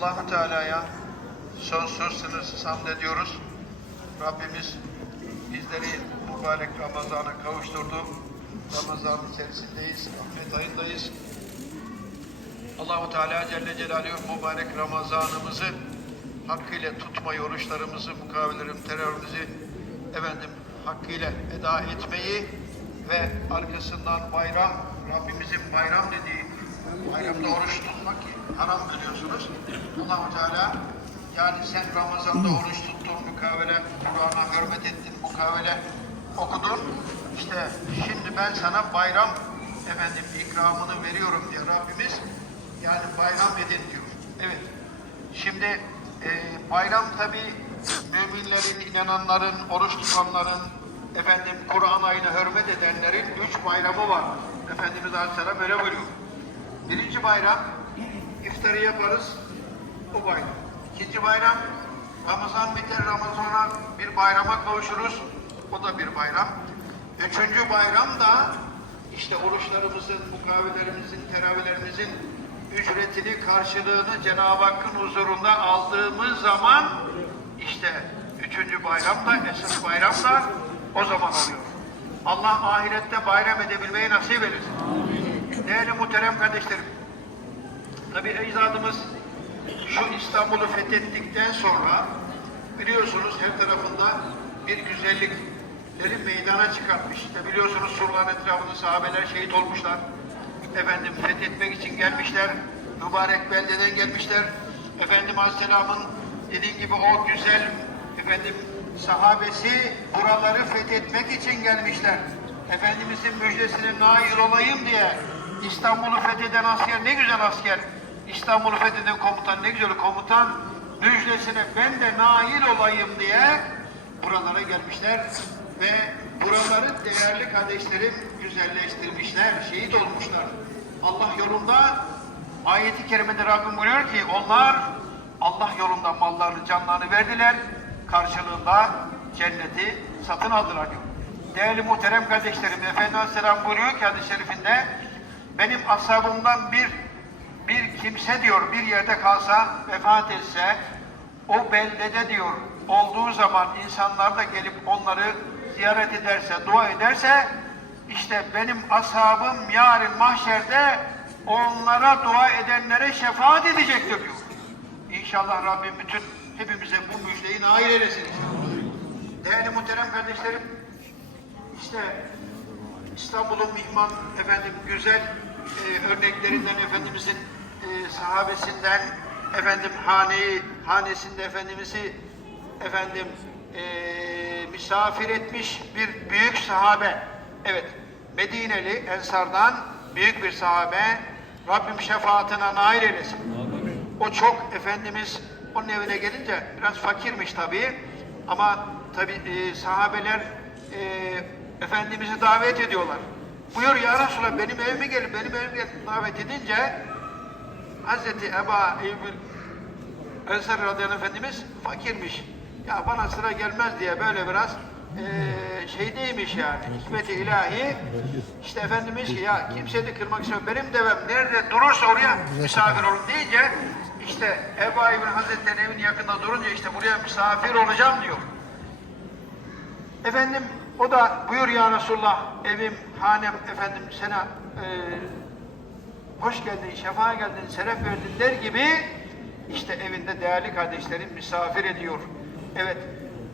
Allahu Teala'ya sonsuz sınırsız hamd ediyoruz. Rabbimiz bizleri mübarek Ramazan'a kavuşturdu. Ramazan içerisindeyiz, afet ayındayız. Allahu Teala Celle Celaluhu mübarek Ramazanımızı hakkıyla tutmayı, oruçlarımızı, mukavelerim, terörümüzü efendim hakkıyla eda etmeyi ve arkasından bayram, Rabbimizin bayram dediği bayramda oruç tutmak haram biliyorsunuz. Allahu Teala yani sen Ramazan'da oruç tuttun, mukavele, Kur'an'a hürmet ettin, mukavele okudun. İşte şimdi ben sana bayram efendim ikramını veriyorum diye Rabbimiz yani bayram edin diyor. Evet. Şimdi e, bayram tabi müminlerin, inananların, oruç tutanların, efendim Kur'an ayına hürmet edenlerin üç bayramı var. Efendimiz Aleyhisselam öyle buyuruyor. Birinci bayram iftarı yaparız. O bayram. İkinci bayram Ramazan biter Ramazan'a bir bayrama kavuşuruz. O da bir bayram. Üçüncü bayram da işte oruçlarımızın, mukavelerimizin, teravihlerimizin ücretini, karşılığını Cenab-ı Hakk'ın huzurunda aldığımız zaman işte üçüncü bayram da, esas bayram da o zaman oluyor. Allah ahirette bayram edebilmeyi nasip eylesin. Değerli muhterem kardeşlerim, tabi ecdadımız şu İstanbul'u fethettikten sonra biliyorsunuz her tarafında bir güzellikleri meydana çıkartmış. İşte biliyorsunuz surların etrafında sahabeler şehit olmuşlar. Efendim fethetmek için gelmişler. Mübarek beldeden gelmişler. Efendim Aleyhisselam'ın dediğim gibi o güzel efendim sahabesi buraları fethetmek için gelmişler. Efendimizin müjdesine nail olayım diye İstanbul'u fetheden asker ne güzel asker. İstanbul'u fetheden komutan ne güzel komutan müjdesine ben de nail olayım diye buralara gelmişler ve buraları değerli kardeşlerim güzelleştirmişler, şehit olmuşlar. Allah yolunda ayeti kerimede Rabbim buyuruyor ki onlar Allah yolunda mallarını, canlarını verdiler. Karşılığında cenneti satın aldılar diyor. Değerli muhterem kardeşlerim, Efendimiz Aleyhisselam buyuruyor ki hadis-i şerifinde benim ashabımdan bir bir kimse diyor bir yerde kalsa, vefat etse o beldede diyor olduğu zaman insanlar da gelip onları ziyaret ederse, dua ederse işte benim ashabım yarın mahşerde onlara dua edenlere şefaat edecektir diyor. İnşallah Rabbim bütün hepimize bu müjdeyi nail eylesin. Değerli muhterem kardeşlerim, işte İstanbul'un mihman efendim güzel e, örneklerinden Efendimizin e, sahabesinden efendim haneyi hanesinde Efendimiz'i efendim e, misafir etmiş bir büyük sahabe. Evet Medineli Ensar'dan büyük bir sahabe Rabbim şefaatine nail eylesin. O çok Efendimiz onun evine gelince biraz fakirmiş tabii ama tabii e, sahabeler e, Efendimiz'i davet ediyorlar. Buyur ya Resulallah benim evime gelin, benim evime davet edince Hazreti Eba Eyyubil Ensar radıyallahu efendimiz fakirmiş. Ya bana sıra gelmez diye böyle biraz eee şeydeymiş yani. Hikmeti ilahi. İşte Efendimiz ki ya kimseyi kırmak istemem. Benim devem nerede durursa oraya misafir olun deyince işte Ebu İbn Hazretleri'nin evinin yakında durunca işte buraya misafir olacağım diyor. Efendim o da buyur ya Resulullah evim, hanem efendim sana eee hoş geldin, şefa geldin, şeref verdin der gibi işte evinde değerli kardeşlerim misafir ediyor. Evet,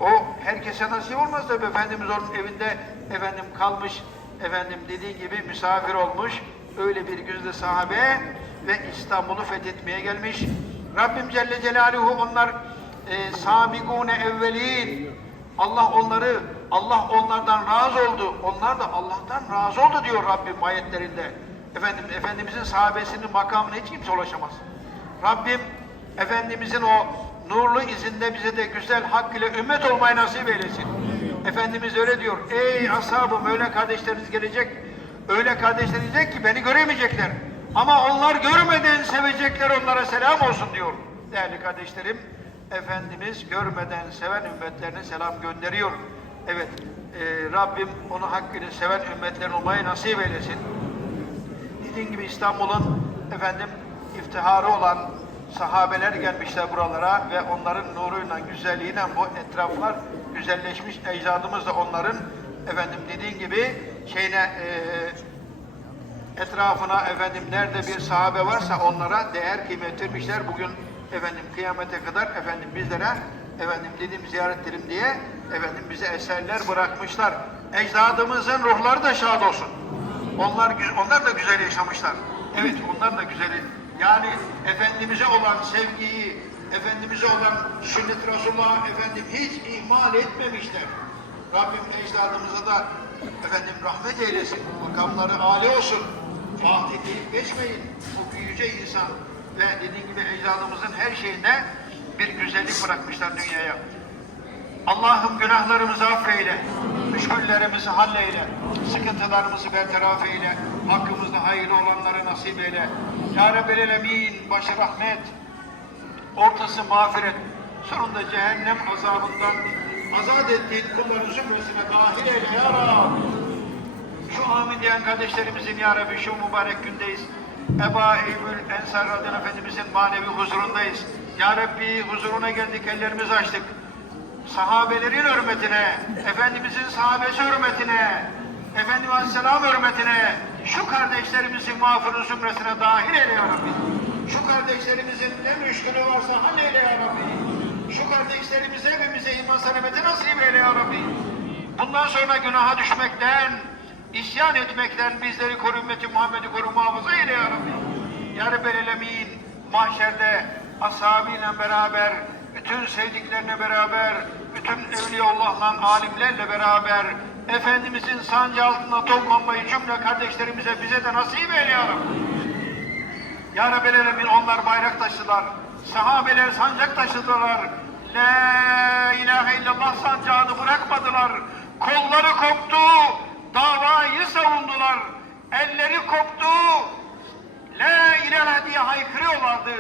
o herkese nasip olmaz tabi Efendimiz onun evinde efendim kalmış, efendim dediği gibi misafir olmuş. Öyle bir güzde sahabe ve İstanbul'u fethetmeye gelmiş. Rabbim Celle Celaluhu onlar e, sabigune evvelin Allah onları, Allah onlardan razı oldu. Onlar da Allah'tan razı oldu diyor Rabbim ayetlerinde. Efendim, Efendimizin sahabesinin makamına hiç kimse ulaşamaz. Rabbim Efendimizin o nurlu izinde bize de güzel hak ile ümmet olmayı nasip eylesin. Efendimiz öyle diyor. Ey ashabım öyle kardeşleriniz gelecek. Öyle kardeşler diyecek ki beni göremeyecekler. Ama onlar görmeden sevecekler onlara selam olsun diyor. Değerli kardeşlerim, Efendimiz görmeden seven ümmetlerine selam gönderiyor. Evet, e, Rabbim onu hakkıyla seven ümmetlerin olmayı nasip eylesin dediğim gibi İstanbul'un efendim iftiharı olan sahabeler gelmişler buralara ve onların nuruyla, güzelliğiyle bu etraflar güzelleşmiş. Ecdadımız da onların efendim dediğin gibi şeyine eee etrafına efendim nerede bir sahabe varsa onlara değer kıymet vermişler. Bugün efendim kıyamete kadar efendim bizlere efendim dedim ziyaret edelim diye efendim bize eserler bırakmışlar. Ecdadımızın ruhları da şad olsun. Onlar onlar da güzel yaşamışlar. Evet onlar da güzeli. Yani Efendimiz'e olan sevgiyi, Efendimiz'e olan sünnet Resulullah'ı efendim hiç ihmal etmemişler. Rabbim ecdadımıza da efendim rahmet eylesin. Makamları âli olsun. Fatih deyip geçmeyin. Bu yüce insan ve dediğim gibi ecdadımızın her şeyine bir güzellik bırakmışlar dünyaya. Allah'ım günahlarımızı affeyle, müşküllerimizi halleyle, sıkıntılarımızı bertaraf eyle, hakkımızda hayırlı olanları nasip eyle. Ya Rabbel Alemin, başı rahmet, ortası mağfiret, sonunda cehennem azabından azat ettiğin kulların zümresine dahil eyle ya Rabbi. Şu amin diyen kardeşlerimizin ya Rabbi şu mübarek gündeyiz. Eba Eylül Ensar Radyan Efendimizin manevi huzurundayız. Ya Rabbi huzuruna geldik ellerimizi açtık. Sahabelerin hürmetine, Efendimizin sahabesi hürmetine, Efendimiz Aleyhisselam hürmetine şu kardeşlerimizi mağfurun zümresine dahil eyle ya Rabbi. Şu kardeşlerimizin ne müşkülü varsa halleyle ya Rabbi. Şu kardeşlerimize hepimize iman salameti nasip eyle ya Rabbi. Bundan sonra günaha düşmekten, isyan etmekten bizleri koru ümmeti Muhammed'i koru muhafaza eyle ya Rabbi. Ya Rabbel mahşerde ashabıyla beraber, bütün sevdiklerine beraber, bütün Evliyaullah'la alimlerle beraber Efendimizin sancı altında toplanmayı cümle kardeşlerimize bize de nasip eyle ya Rabbi. Ya Rabbel onlar bayrak taşıdılar. Sahabeler sancak taşıdılar. La ilahe illallah sancağını bırakmadılar. Kolları koptu. Davayı savundular. Elleri koptu. La ilahe diye haykırıyorlardı.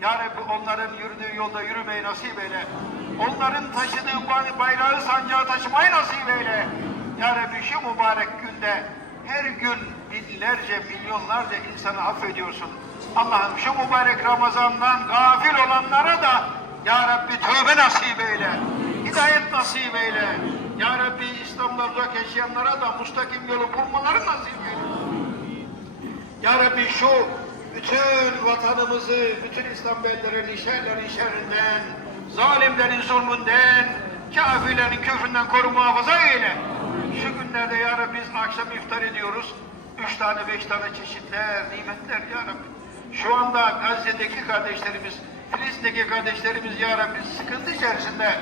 Ya Rabbi onların yürüdüğü yolda yürümeyi nasip eyle. Onların taşıdığı bay- bayrağı sancağı taşımayı nasip eyle. Ya Rabbi şu mübarek günde her gün binlerce, milyonlarca insanı affediyorsun. Allah'ım şu mübarek Ramazan'dan gafil olanlara da Ya Rabbi tövbe nasip eyle. Hidayet nasip eyle. Ya Rabbi İslam'dan uzak yaşayanlara da mustakim yolu bulmaları nasip eyle. Ya Rabbi şu bütün vatanımızı, bütün İslam bellerini şerlerin şerrinden, zalimlerin zulmünden, kafirlerin küfründen koru muhafaza eyle. Şu günlerde ya Rabbi biz akşam iftar ediyoruz. Üç tane, beş tane çeşitler, nimetler ya Rabbi. Şu anda Gazze'deki kardeşlerimiz, Filistin'deki kardeşlerimiz ya Rabbi sıkıntı içerisinde.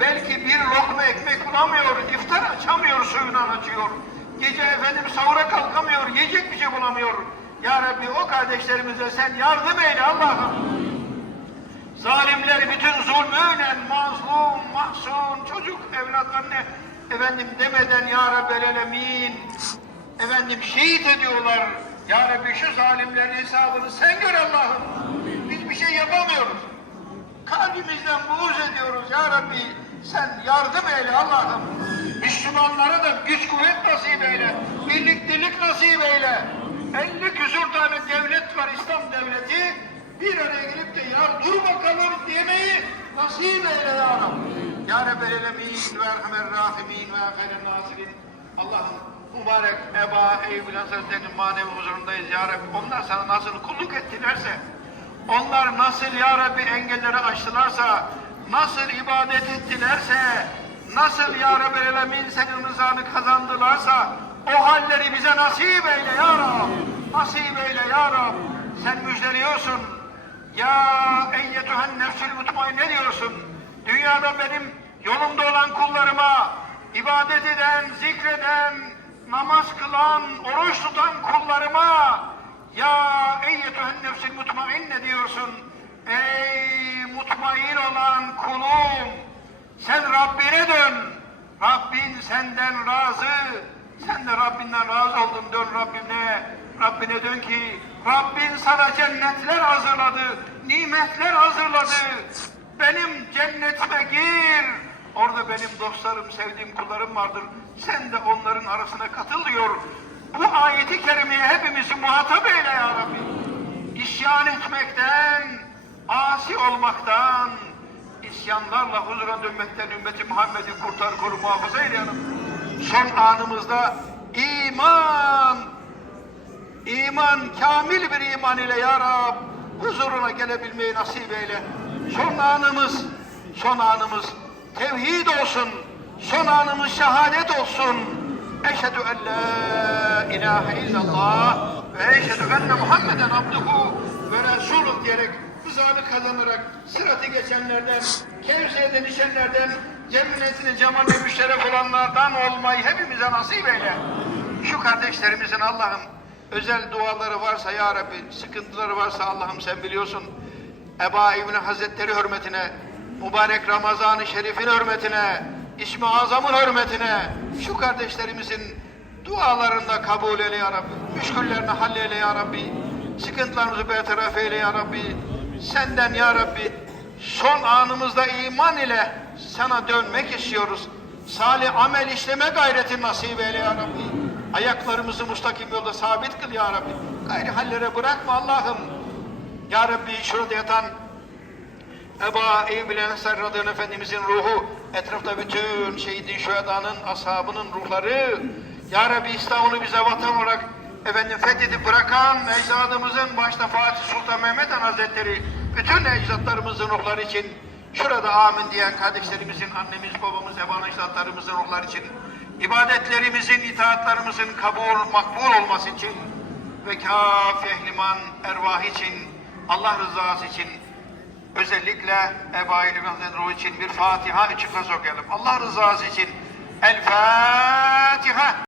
Belki bir lokma ekmek bulamıyor, iftar açamıyor, suyundan açıyor. Gece efendim sahura kalkamıyor, yiyecek bir şey bulamıyor. Ya Rabbi o kardeşlerimize sen yardım eyle Allah'ım. Zalimler bütün zulmüyle mazlum, mahzun, çocuk evlatlarını efendim demeden Ya Rabbel Alemin efendim şehit ediyorlar. Ya Rabbi şu zalimlerin hesabını sen gör Allah'ım. Biz bir şey yapamıyoruz. Kalbimizden buğz ediyoruz ya Rabbi. Sen yardım eyle Allah'ım. Müslümanlara da güç kuvvet nasip eyle. Birliktelik nasip eyle. 50 küsur tane devlet var İslam devleti. Bir araya gelip de ya dur bakalım demeyi nasip eyle ya Rabbi. Ya Rabbel Alemin ve Erhamer Rahimin ve Efendim Nasirin. Allah'ım mübarek Eba Eyyubil Hazretleri'nin manevi huzurundayız ya Rabbi. Onlar sana nasıl kulluk ettilerse, onlar nasıl ya Rabbi engelleri aştılarsa, nasıl ibadet ettilerse, nasıl ya Rabbi Alemin senin rızanı kazandılarsa, o halleri bize nasip eyle ya Rab. Nasip eyle ya Rab. Sen müjdeliyorsun. Ya eyyetühen nefsül mutmain ne diyorsun? Dünyada benim yolumda olan kullarıma ibadet eden, zikreden, namaz kılan, oruç tutan kullarıma ya eyyetühen nefsil mutmain ne diyorsun? Ey mutmain olan kulum sen Rabbine dön. Rabbin senden razı. Sen de Rabbinden razı oldun dön Rabbine. Rabbine dön ki Rabbin sana cennetler hazırladı. Nimetler hazırladı. Benim cennetime gir. Orada benim dostlarım, sevdiğim kullarım vardır. Sen de onların arasına katıl diyor. Bu ayeti kerimeye hepimizi muhatap eyle ya Rabbi. İsyan etmekten, asi olmaktan, isyanlarla huzura dönmekten ümmeti Muhammed'i kurtar, koru, muhafaza eyle ya Rabbi. Son anımızda iman, iman, kamil bir iman ile ya Rab, huzuruna gelebilmeyi nasip eyle. Son anımız, son anımız tevhid olsun, son anımız şehadet olsun. Eşhedü en la ilahe illallah ve eşhedü enne Muhammeden abduhu ve resulü diyerek rızanı kazanarak sıratı geçenlerden, Kevser'den içenlerden, cennetini cemalle müşterek olanlardan olmayı hepimize nasip eyle. Şu kardeşlerimizin Allah'ım özel duaları varsa ya Rabbi, sıkıntıları varsa Allah'ım sen biliyorsun. Eba İbni Hazretleri hürmetine, mübarek Ramazan-ı Şerif'in hürmetine, İsmi Azam'ın hürmetine, şu kardeşlerimizin dualarında kabul eyle ya Rabbi. Müşküllerini halleyle ya Rabbi. Sıkıntılarımızı bertaraf eyle ya Rabbi. Senden ya Rabbi son anımızda iman ile sana dönmek istiyoruz. Salih amel işleme gayreti nasip eyle ya Rabbi. Ayaklarımızı mustakim yolda sabit kıl ya Rabbi. Gayri hallere bırakma Allah'ım. Ya Rabbi şurada yatan Eba Eyyub ile Ensar anh Efendimizin ruhu, etrafta bütün şehidin, şühedanın, ashabının ruhları, Ya Rabbi İslam'ını bize vatan olarak efendim fethedip bırakan ecdadımızın başta Fatih Sultan Mehmet Han Hazretleri, bütün ecdatlarımızın ruhları için, şurada amin diyen kardeşlerimizin, annemiz, babamız, eban ecdatlarımızın ruhları için, ibadetlerimizin, itaatlarımızın kabul, makbul olması için ve kâf ehliman ervah için, Allah rızası için, Özellikle Hazretleri ruhu için bir Fatiha kez okuyalım. Allah rızası için El Fatiha.